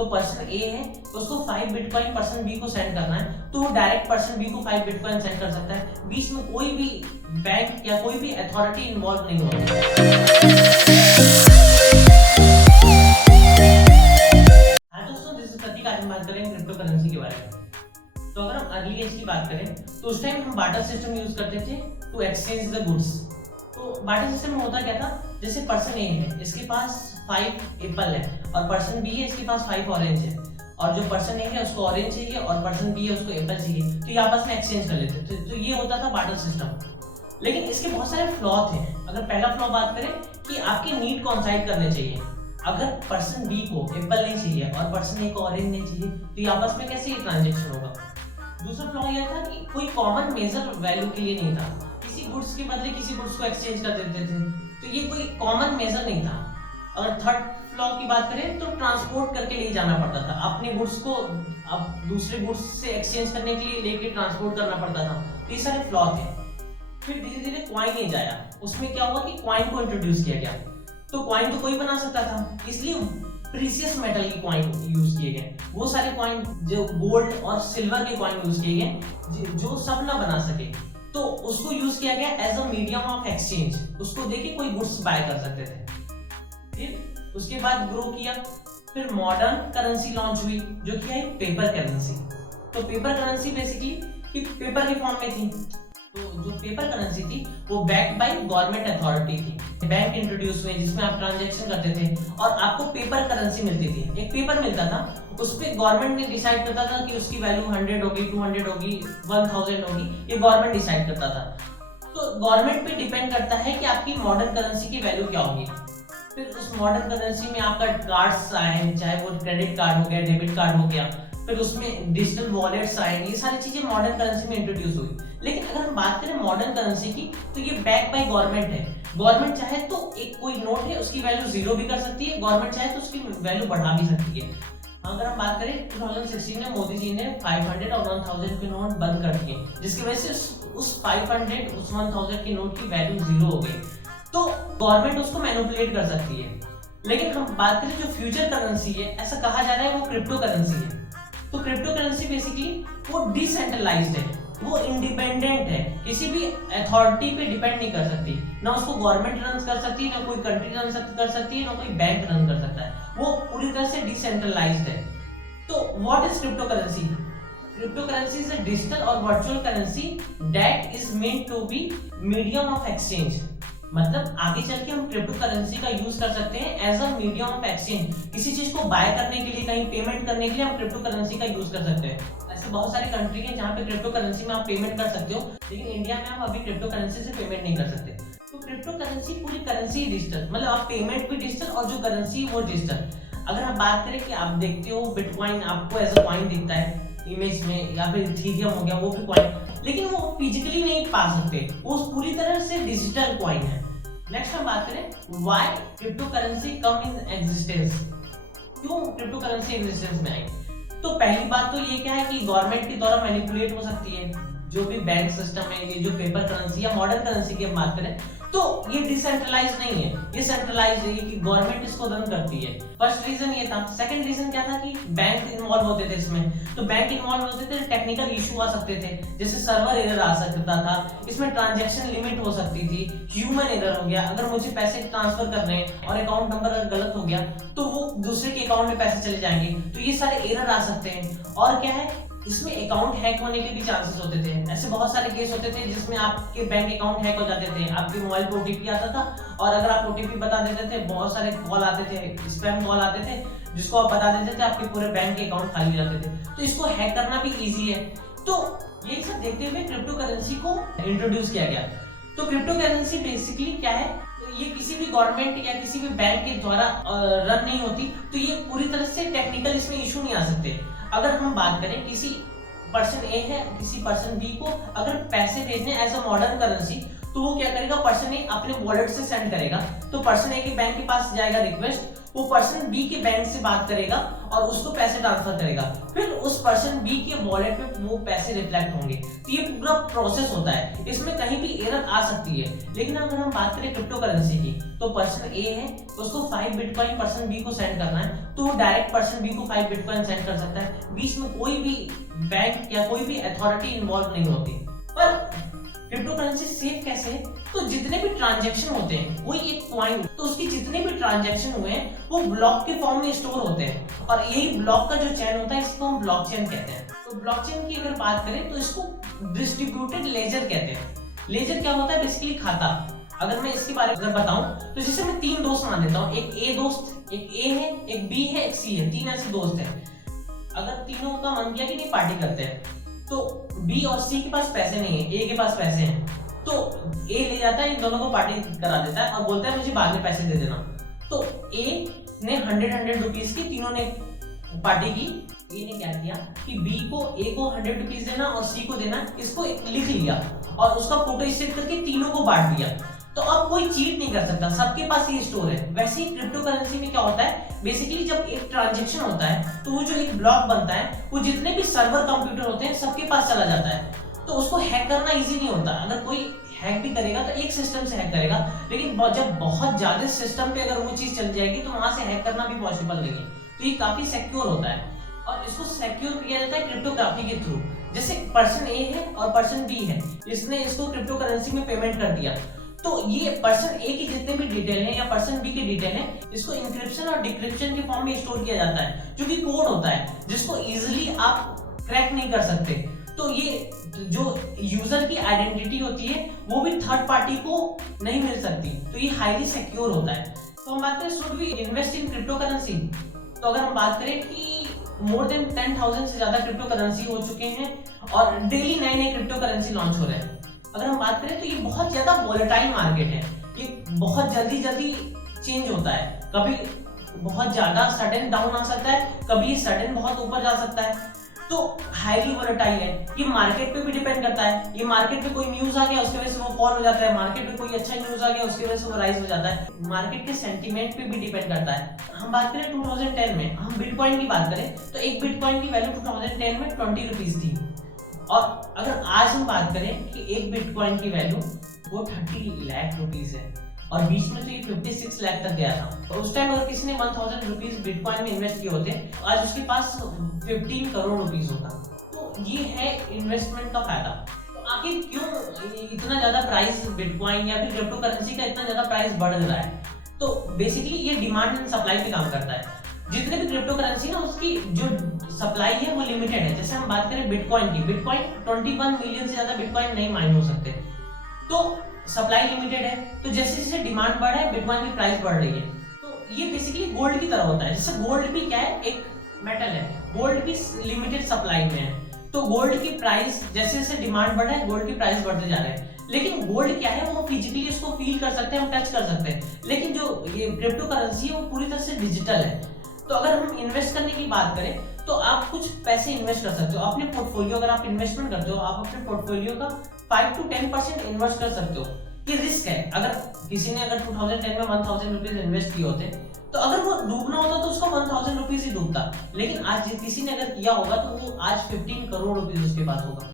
तो पर्सन ए है उसको 5 बिटकॉइन पर्सन बी को सेंड करना है, तो वो डायरेक्ट पर्सन बी को 5 बिटकॉइन सेंड कर सकता है। बीच में कोई भी बैंक या कोई भी अथॉरिटी इन्वॉल्व नहीं होती। हाँ दोस्तों, दिस इज प्रतीक। आज हम बात करेंगे क्रिप्टो करेंसी के बारे में। तो अगर हम अर्ली एज की बात करें तो उस टाइम हम बार्टर सिस्टम यूज करते थे टू एक्सचेंज द गुड्स। तो बार्टर सिस्टम में होता क्या था, जैसे पर्सन ए है, इसके पास 5 एप्पल है और पर्सन बी है, इसके पास 5 ऑरेंज है, और जो पर्सन ए है उसको ऑरेंज चाहिए और पर्सन बी है उसको एप्पल चाहिए, तो ये आपस में एक्सचेंज कर लेते थे। तो ये होता था बार्टर सिस्टम। लेकिन इसके बहुत सारे फ्लॉ थे। अगर पहला फ्लॉ बात करें कि आपके नीड कॉन्साइड करने चाहिए। अगर पर्सन बी को एप्पल नहीं चाहिए और पर्सन ए को ऑरेंज नहीं चाहिए, तो ये आपस में कैसे ये ट्रांजेक्शन होगा। दूसरा फ्लॉ यह था कि कोई कॉमन मेजर वैल्यू के लिए नहीं था। किसी गुड्स के बदले किसी गुड्स को एक्सचेंज कर देते थे, तो ये कोई कॉमन मेजर नहीं था। अगर थर्ड फ्लॉ की बात करें तो ट्रांसपोर्ट करके ले जाना पड़ता था अपने गुड्स को, अब दूसरे गुड्स से एक्सचेंज करने के लिए लेके ट्रांसपोर्ट करना पड़ता था। तो ये सारे फ्लॉ थे। फिर धीरे धीरे कॉइन एज आया। उसमें क्या हुआ कि कॉइन को इंट्रोड्यूस किया गया। तो कॉइन तो कोई बना सकता था, इसलिए प्रीशियस मेटल की कॉइन यूज किए गए। वो सारे कॉइन जो गोल्ड और सिल्वर के कॉइन यूज किए गए जो सब ना बना सके, तो उसको यूज किया गया as a medium of exchange. उसको देके कोई गुड्स बाय कर सकते थे। फिर उसके बाद ग्रो किया। फिर मॉडर्न करेंसी लॉन्च हुई जो कि है पेपर करेंसी। तो पेपर करेंसी बेसिकली पेपर के फॉर्म में थी। तो जो पेपर करेंसी थी वो बैक्ड बाय गवर्नमेंट अथॉरिटी थी। बैंक इंट्रोड्यूस हुए जिसमें आप ट्रांजैक्शन करते थे और आपको पेपर करेंसी मिलती थी। एक पेपर मिलता था, उस पे गवर्नमेंट ने डिसाइड करता था कि उसकी वैल्यू 100 होगी, 200 होगी, 1000 होगी, ये गवर्नमेंट डिसाइड करता था। तो गवर्नमेंट पे डिपेंड करता है कि आपकी मॉडर्न करेंसी की वैल्यू क्या होगी। फिर उस मॉडर्न करेंसी में आपका कार्ड्स आए, चाहे वो क्रेडिट कार्ड हो गया, डेबिट कार्ड हो गया, फिर उसमें डिजिटल वॉलेट्स आए, ये सारी चीजें मॉडर्न करेंसी में इंट्रोड्यूस हुई। लेकिन अगर हम बात करें मॉडर्न करेंसी की, तो ये बैक बाय गवर्नमेंट है। गवर्नमेंट चाहे तो एक कोई नोट है उसकी वैल्यू 0 भी कर सकती है, गवर्नमेंट चाहे तो उसकी वैल्यू बढ़ा भी सकती है। अगर हम बात करें 2016 में मोदी जी ने 500 और 1000 के नोट बंद कर दिए, जिसकी वजह से उस 500 उस 1000 के नोट की वैल्यू 0 हो गई। तो गवर्नमेंट उसको मैनिपुलेट कर सकती है। लेकिन हम बात करें जो फ्यूचर करेंसी है, ऐसा कहा जा रहा है वो क्रिप्टो करेंसी है। तो क्रिप्टो करेंसी बेसिकली वो डिसेंट्रलाइज्ड है, वो इंडिपेंडेंट है, किसी भी अथॉरिटी पे डिपेंड नहीं कर सकती। ना उसको गवर्नमेंट रन कर सकती है, ना कोई कंट्री रन कर सकती है, ना कोई बैंक रन कर सकता है। वो पूरी तरह से डिसेंट्रलाइज्ड है। तो what is crypto currency? Crypto currency is a digital or virtual currency that is meant to be medium of exchange. मतलब आगे चल के हम क्रिप्टो करेंसी का यूज कर सकते हैं as a medium of exchange. किसी चीज को बाय करने के लिए, कहीं पेमेंट करने के लिए हम क्रिप्टो करेंसी का यूज कर सकते हैं। ऐसे बहुत सारे कंट्री हैं जहाँ पे क्रिप्टो करेंसी में आप पेमेंट कर सकते हो, लेकिन इंडिया में हम अभी क्रिप्टो करेंसी से पेमेंट नहीं कर सकते। तो क्रिप्टो करेंसी पूरी करेंसी डिजिटल, मतलब आप पेमेंट भी डिजिटल और जो करेंसी वो डिजिटल। अगर हम बात करें कि आप देखते हो बिटकॉइन आपको एज अ कॉइन दिखता है इमेज में, या फिर इथेरियम हो गया वो भी कॉइन, लेकिन वो फिजिकली नहीं पा सकते, वो पूरी तरह से डिजिटल कॉइन है। नेक्स्ट हम बात करें why crypto currency come in existence. क्यों क्रिप्टो करेंसी एग्जिस्टेंस में आई? तो पहली बात तो ये क्या है कि गवर्नमेंट के द्वारा मैनिपुलेट हो सकती है। जो भी बैंक सिस्टम है, ये जो पेपर करेंसी या मॉडर्न करेंसी की हम बात करें तो ये डिसेंट्रलाइज नहीं है, ये सेंट्रलाइज है, कि गवर्नमेंट इसको रन करती है। फर्स्ट रीजन ये था। सेकंड रीजन क्या था कि बैंक इन्वॉल्व होते थे इसमें। तो बैंक इन्वॉल्व होते थे, टेक्निकल इशू आ सकते थे, जैसे सर्वर एरर आ सकता था, इसमें ट्रांजैक्शन लिमिट हो सकती थी, ह्यूमन एरर हो गया। अगर मुझे पैसे ट्रांसफर करने हैं और अकाउंट नंबर अगर गलत हो गया तो वो दूसरे के अकाउंट में पैसे चले जाएंगे, तो ये सारे एरर आ सकते हैं। और क्या है, इसमें अकाउंट हैक होने के भी चांसेस होते थे। ऐसे बहुत सारे केस होते थे जिसमें आपके बैंक अकाउंट हैक हो जाते थे, आपके मोबाइल पे ओटीपी आता था और अगर आप ओटीपी बता देते थे, बहुत सारे कॉल आते थे, स्पैम कॉल आते थे, जिसको आप बता देते थे, आपके पूरे बैंक के अकाउंट खाली हो जाते थे। तो इसको हैक करना भी इजी है। तो यही सब देखते हुए क्रिप्टो करेंसी को इंट्रोड्यूस किया गया। तो क्रिप्टो करेंसी बेसिकली क्या है, तो ये किसी भी गवर्नमेंट या किसी भी बैंक के द्वारा रन नहीं होती, तो ये पूरी तरह से टेक्निकल इसमें इशू नहीं आ सकते। अगर हम बात करें किसी पर्सन ए है किसी पर्सन बी को अगर पैसे भेजने एज अ मॉडर्न करेंसी, तो वो क्या करेगा, पर्सन ए अपने वॉलेट से सेंड करेगा। तो पर्सन ए के बैंक के पास जाएगा रिक्वेस्ट, वो पर्सन बी के बैंक से बात करेगा और उसको पैसे ट्रांसफर करेगा, फिर उस पर्सन बी के वॉलेट पे वो पैसे रिफ्लेक्ट होंगे। तो ये पूरा प्रोसेस होता है, इसमें कहीं भी एरर आ सकती है। लेकिन अगर हम बात करें क्रिप्टो करेंसी की, तो पर्सन ए है, तो उसको 5 बिटकॉइन पर्सन बी को सेंड करना है, तो वो डायरेक्ट पर्सन बी को 5 बिटकॉइन सेंड कर सकता है। बीच में कोई भी बैंक या कोई भी अथॉरिटी इन्वॉल्व नहीं होती। पर क्रिप्टो करेंसी सेफ कैसे है? तो जितने भी ट्रांजैक्शन होते हैं, कोई एक कॉइन, तो उसके जितने भी ट्रांजैक्शन हुए हैं वो ब्लॉक के फॉर्म में स्टोर होते हैं, और यही ब्लॉक का जो चेन होता है इसको हम ब्लॉकचेन कहते हैं। तो ब्लॉकचेन की अगर बात करें तो इसको डिस्ट्रीब्यूटेड लेजर कहते हैं। लेजर क्या होता है? बेसिकली खाता। अगर मैं इसके बारे में अगर बताऊं तो जैसे मैं 3 दोस्त मान लेता हूं, एक ए दोस्त, एक ए है, एक बी है, एक सी है, 3 ऐसे दोस्त हैं। अगर तीनों का मन किया कि नहीं पार्टी करते हैं, तो बी और सी के पास पैसे नहीं है, ए के पास पैसे हैं, तो ए ले जाता है, इन दोनों को पार्टी करा देता है और बोलता है मुझे बाद में पैसे दे देना। तो ए ने 100 रुपीज की, तीनों ने पार्टी की। ए ने क्या किया कि बी को, ए को 100 रुपीज देना और सी को देना, इसको लिख लिया और उसका फोटो स्टेट करके तीनों को बांट दिया। तो अब कोई चीट नहीं कर सकता, सबके पास ये स्टोर है। वैसे ही क्रिप्टो करेंसी में क्या होता है, बेसिकली जब एक ट्रांजैक्शन होता है तो वो जो एक ब्लॉक बनता है वो जितने भी सर्वर कंप्यूटर होते हैं सबके पास चला जाता है। तो उसको हैक करना इजी नहीं होता। अगर कोई हैक भी करेगा तो एक सिस्टम से हैक करेगा, लेकिन जब बहुत ज्यादा सिस्टम पे अगर वो चीज चल जाएगी तो वहां से हैक करना भी पॉसिबल नहीं है। तो ये काफी सिक्योर होता है और इसको सिक्योर किया जाता है क्रिप्टोग्राफी के थ्रू। जैसे पर्सन ए है और पर्सन बी है, इसने इसको क्रिप्टो करेंसी में पेमेंट कर दिया, तो ये पर्सन ए की जितने भी डिटेल है या पर्सन बी की डिटेल है, इसको इंक्रिप्शन और डिक्रिप्शन के फॉर्म में स्टोर किया जाता है, जो कि कोड होता है जिसको इजीली आप क्रैक नहीं कर सकते। तो ये जो यूजर की आइडेंटिटी होती है वो भी थर्ड पार्टी को नहीं मिल सकती, तो ये हाईली सिक्योर होता है। तो हम बात करें should we invest in crypto currency, तो अगर हम बात करें कि मोर देन 10,000 से ज्यादा क्रिप्टो करेंसी हो चुके हैं और डेली नए नए क्रिप्टो करेंसी लॉन्च हो रहे हैं। अगर हम बात करें तो ये बहुत ज्यादा वोलेटाइल मार्केट है, ये बहुत जल्दी जल्दी चेंज होता है, कभी बहुत ज्यादा सडन डाउन आ सकता है, कभी सडन बहुत ऊपर जा सकता है। तो हाईली वोलेटाइल है, ये मार्केट पे भी डिपेंड करता है। ये मार्केट पे कोई न्यूज आ गया उसकी वजह से वो फॉल हो जाता है, मार्केट पे कोई अच्छा न्यूज आ गया उसकी वजह से वो राइज हो जाता है। मार्केट के सेंटीमेंट पे भी डिपेंड करता है। हम बात करें 2010 में, हम बिटकॉइन की बात करें तो एक बिटकॉइन की वैल्यू 2010 में 20 रुपीज थी, और अगर आज हम बात करें कि एक बिटकॉइन की वैल्यू वो 30 लाख रुपीज है, और बीच में तो ये 56 लाख तक गया था। और उस टाइम अगर किसी ने 1000 रुपीज बिटकॉइन में इन्वेस्ट किए होते, आज उसके पास 15 करोड़ रुपीज होता। तो ये है इन्वेस्टमेंट का फायदा। तो आखिर क्यों इतना ज्यादा प्राइस बिटकॉइन या फिर क्रिप्टो करेंसी का इतना ज्यादा प्राइस बढ़ रहा है? तो बेसिकली ये डिमांड एंड सप्लाई पे काम करता है। जितने भी क्रिप्टो करेंसी ना, उसकी जो सप्लाई है वो लिमिटेड है। जैसे हम बात करें बिटकॉइन की, बिटकॉइन 21 मिलियन से ज्यादा बिटकॉइन नहीं माइन हो सकते, तो सप्लाई लिमिटेड है। तो जैसे जैसे डिमांड बढ़ रहा है, बिटकॉइन की प्राइस बढ़ रही है। तो ये बेसिकली गोल्ड की तरह होता है। जैसे गोल्ड भी क्या है, एक मेटल है, गोल्ड भी लिमिटेड सप्लाई में है, तो गोल्ड की प्राइस जैसे जैसे डिमांड बढ़ रहा है, गोल्ड की प्राइस बढ़ते जा रहे हैं। लेकिन गोल्ड क्या है, वो फिजिकली उसको फील कर सकते हैं, हम टच कर सकते हैं। लेकिन जो ये क्रिप्टो करेंसी है वो पूरी तरह से डिजिटल है। तो अगर हम इन्वेस्ट करने की बात करें तो आप कुछ पैसे इन्वेस्ट कर सकते हो अपने पोर्टफोलियो। अगर आप इन्वेस्टमेंट करते हो, आप अपने पोर्टफोलियो का 5 to 10% इन्वेस्ट कर सकते हो। ये रिस्क है। अगर किसी ने अगर 2010 में 1000 रुपीज इन्वेस्ट किए होते, तो अगर वो डूबना होता तो उसका 1000 रुपीज ही डूबता। लेकिन आज किसी ने अगर किया होगा तो वो आज 15 करोड़ रुपीज उसके पास होगा।